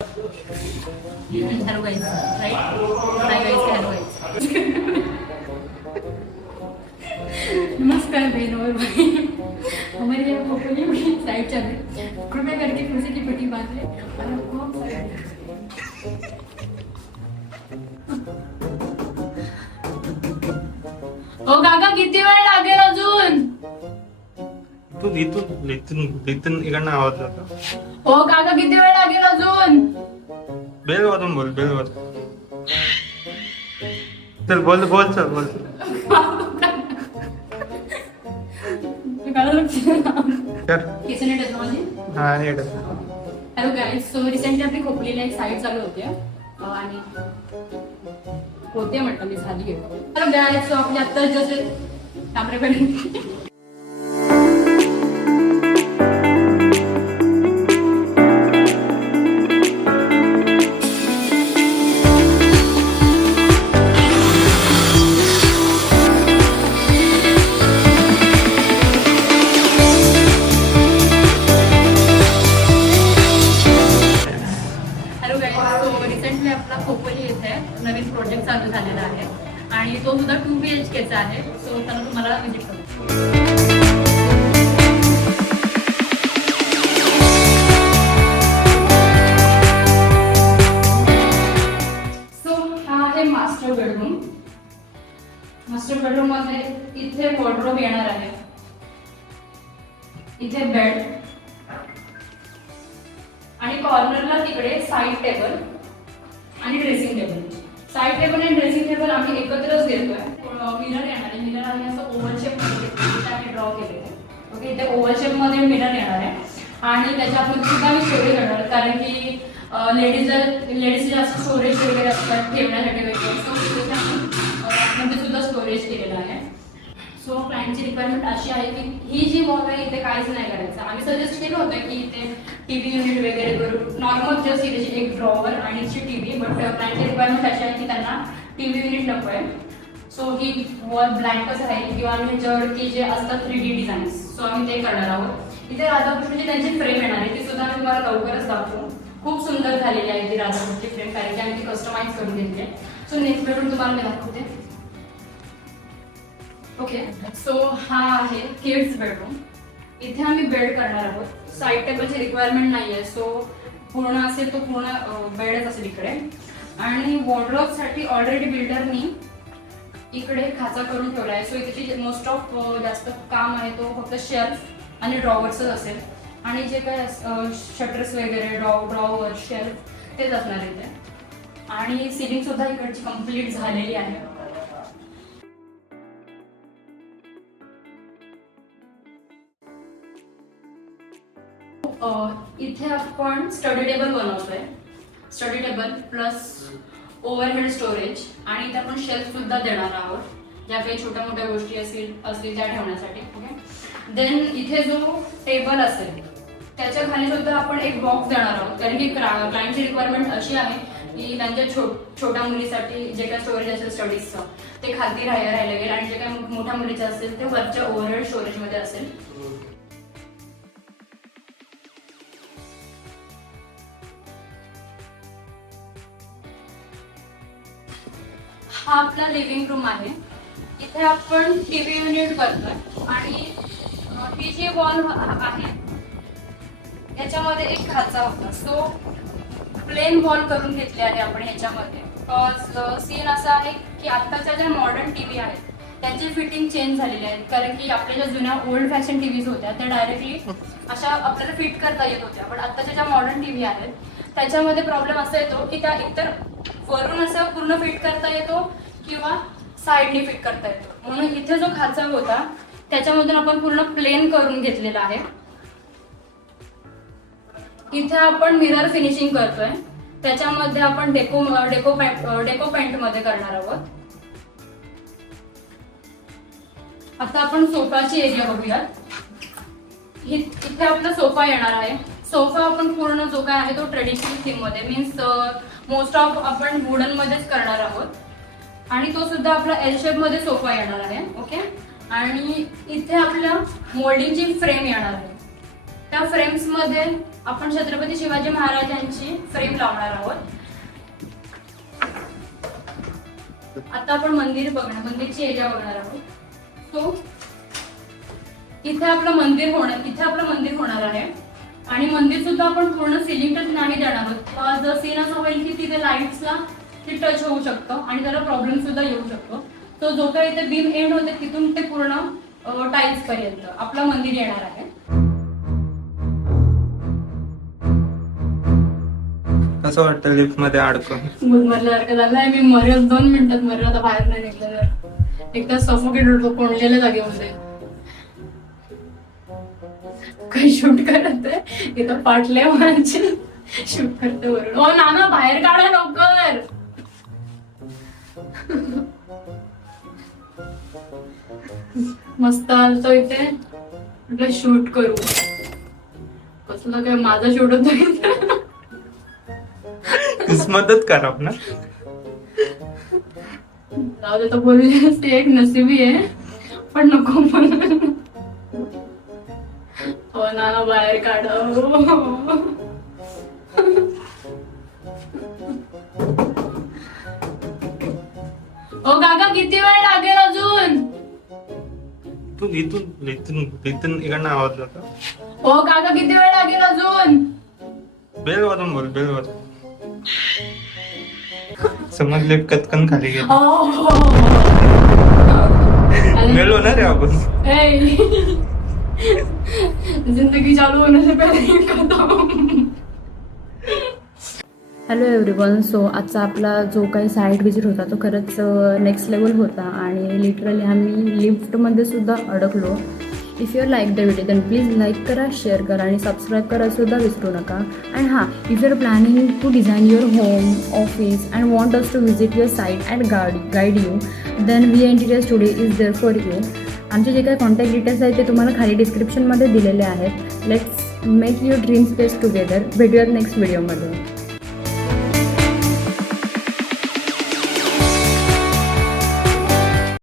Hello guys, right? Hi guys, hello guys. नमस्कार बहनों और भाई, हमारे यहाँ पोपली की साइड चल रही है। कृपया करके खुशी की पट्टी बांध ले और आपको ओ काका किती वेळ लागेल अजून? तू इथून इकडनं आवाज जातो. ओ काका किती वेळ लागेल अजून? बेल वाजून बोल, बेल वाजून. चल बोल बोल चल बोल. कर. हा नीट. हॅलो गाईज, सो रिसेंटली आपली खोपलीला एक साईट चालू होते आणि होते म्हटलं मी झाली आहे. हॅलो गाईज, सो आपली आता जसे कॅमेराकडे खोपोली येथे नवीन प्रोजेक्ट चालू झालेला आहे आणि तो सुद्धा 2 BHK चा आहे. सो त्याला तुम्हाला विजिट करू. सो हा आहे मास्टर बेडरूम. मास्टर बेडरूम मध्ये इथे वॉर्डरोब येणार आहे, इथे बेड आणि कॉर्नरला तिकडे साइड टेबल आणि ड्रेसिंग टेबल. साइड टेबल आणि ड्रेसिंग टेबल आम्ही एकत्रच घेतोय. मिरर येणार आहे. मिरर आम्ही असं ओव्हल शेप मध्ये ड्रॉ केलेलं आहे. ओके, इथे ओव्हल शेप मध्ये मिरर येणार आहे आणि त्याच्यामध्ये सुद्धा मी स्टोरेज करणार कारण की लेडीज जास्त स्टोरेज वगैरे असतात ठेवण्यासाठी वगैरे. मध्ये सुद्धा स्टोरेज केलेलं आहे. सो क्लायंटची रिक्वायरमेंट अशी आहे की ही जी वॉल आहे इथे काहीच नाही करायचं. आम्ही सजेस्ट केलं होतं की इथे टीव्ही युनिट वगैरे करून नॉर्मल जस्ट इथे एक ड्रॉवर आणि टीव्ही. बट क्लायंटची रिक्वायरमेंट अशी आहे की त्यांना टीव्ही युनिट नको आहे. सो ही वॉल ब्लँकच राहील किंवा आम्ही ह्याच्यावर की जे असतात 3D डिझाईन्स, सो आम्ही ते करणार आहोत. इथे राधाकृष्णची त्यांची फ्रेम येणार आहे, ती सुद्धा मी तुम्हाला लवकरच दाखवू. खूप सुंदर झालेली आहे ती राधाकृष्णची फ्रेम कारण की आम्ही ती कस्टमाइज करून घेतली आहे. सो नेक्स्ट बेडरूम तुम्हाला मी दाखवते. ओके, सो हा आहे किड्स बेडरूम. इथे आम्ही बेड करणार आहोत. साइड टेबलची रिक्वायरमेंट नाही आहे, सो पूर्ण असेल तो पूर्ण बेडच असेल इकडे. आणि वॉर्डरोब साठी ऑलरेडी बिल्डरनी इकडे खाचा करून ठेवला आहे. सो इथे मोस्ट ऑफ जास्त काम आहे तो फक्त शेल्फ आणि ड्रॉवर्सच असेल आणि जे काय शटर्स वगैरे ड्रॉवर शेल्फ तेच असणार इथे. आणि सिलिंग सुद्धा इकडची कम्प्लीट झालेली आहे. इथे आपण स्टडी टेबल बनवतोय. Study table plus overhead storage आणि इथे आपण शेल्फ सुद्धा देणार आहोत ज्या काही छोट्या मोठ्या गोष्टी असतील त्या ठेवण्यासाठी. ओके, देन इथे जो टेबल असेल त्याच्या खाली सुद्धा आपण एक बॉक्स देणार आहोत कारण की क्लायंटची रिक्वायरमेंट अशी आहे की त्यांच्या छोट्या मुलीसाठी जे काही स्टोरेज असेल स्टडीजचं ते खाली राहायला लागेल आणि जे काही मोठ्या मुलीचं असेल ते वरच्या ओव्हरहेड स्टोरेजमध्ये असेल. हा आपला लिव्हिंग रूम आहे. इथे आपण टीव्ही युनिट करतोय आणि ही जी वॉल आहे याच्यामध्ये एक खाचा होता. सो प्लेन वॉल करून घेतली आहे आपण ह्याच्यामध्ये. बिकॉज सीन असा आहे की आत्ताच्या ज्या मॉडर्न टीव्ही आहेत त्यांची फिटिंग चेंज झालेली आहे कारण की आपल्या ज्या जुन्या ओल्ड फॅशन टीव्हीज होत्या त्या डायरेक्टली अशा आपल्याला फिट करता येत होत्या. पण आत्ताच्या ज्या मॉडर्न टीव्ही आहेत त्याच्यामध्ये प्रॉब्लेम असा येतो की त्या एकतर वरून असं पूर्ण फिट करता येतो किंवा साईडनी फिट करता येतो. म्हणून इथे जो खाचा होता त्याच्यामधून आपण पूर्ण प्लेन करून घेतलेला आहे. इथे आपण मिरर फिनिशिंग करतोय. त्याच्यामध्ये आपण डेको पेंट मध्ये करणार आहोत. आता आपण सोफाची एरिया बघूयात. इथे आपला सोफा येणार आहे. सोफा आपण पूर्ण जो काय आहे तो ट्रेडिशनल थीम मध्ये मीन्स मोस्ट ऑफ आपण वुडन मध्येच करणार आहोत आणि तो सुद्धा आपला एल शेप मध्ये सोफा येणार आहे. ओके, आणि इथे आपल्या मोल्डिंगची फ्रेम येणार आहे. त्या फ्रेम्स मध्ये आपण छत्रपती शिवाजी महाराजांची फ्रेम लावणार आहोत. आता आपण मंदिर बघणार, मंदिरची एरिया बघणार आहोत. तो इथे आपलं मंदिर होणार आहे आणि मंदिर सुद्धा आपण पूर्ण सिलिंग टच नाही देणार आहोत. जर सीन असं होईल की तिथे लाईट्सला ते टच होऊ शकतं आणि त्याला प्रॉब्लेम सुद्धा येऊ शकतो. तो जो काही इथे बीम एंड होते तिथून ते पूर्ण टाईल्स पर्यंत आपलं मंदिर येणार आहे. कसं वाटतं लिफ्ट मध्ये अडकून? मरल्यासारखं झालंय. मी मरेल 2 मिनिटात मरेल. आता बाहेर नाही निघलं तर एकदा सफोकेट होतो कोणलेल्या जागेमध्ये. काही शूट करत आहे इथं पाटले माझी शूट करते वरून. ओ नाना बाहेर काढा लवकर. मस्त आलतो इथे म्हटलं शूट करू. कसलं काय माझा शूट होतो. मदत करा ना. जाऊ दे तर बोलली असते एक नशिबी आहे पण नको म्हणून. हो नाना बाहेर काढ. ओ काका किती वेळ लागेल अजून? तू इथून इकडनं आवाज जातो. ओ काका किती वेळ लागेल अजून? बेल वाजून बोल, बेल वाजून. समज लिफ्ट कतकन खाली गेली. बेल होणार आहे आपण. जिंदगी चालू होने से पहले खत्म. Hello everyone. सो आजचा आपला जो काही साईट व्हिजिट होता तो खरंच नेक्स्ट लेवल होता आणि लिटरली आम्ही लिफ्टमध्ये सुद्धा अडकलो. If you like the video then please like करा, शेअर करा आणि सबस्क्राईब करा सुद्धा विसरू नका. अँड हां, if you are planning to design your home, office and want us to visit your site and guide you then V Interior Studio is there for you. आमचे जे काही कॉन्टॅक्ट डिटेल्स आहेत ते तुम्हाला खाली डिस्क्रिप्शनमध्ये दिलेले आहेत. Let's make your dream space together. भेटूयात नेक्स्ट व्हिडिओमध्ये.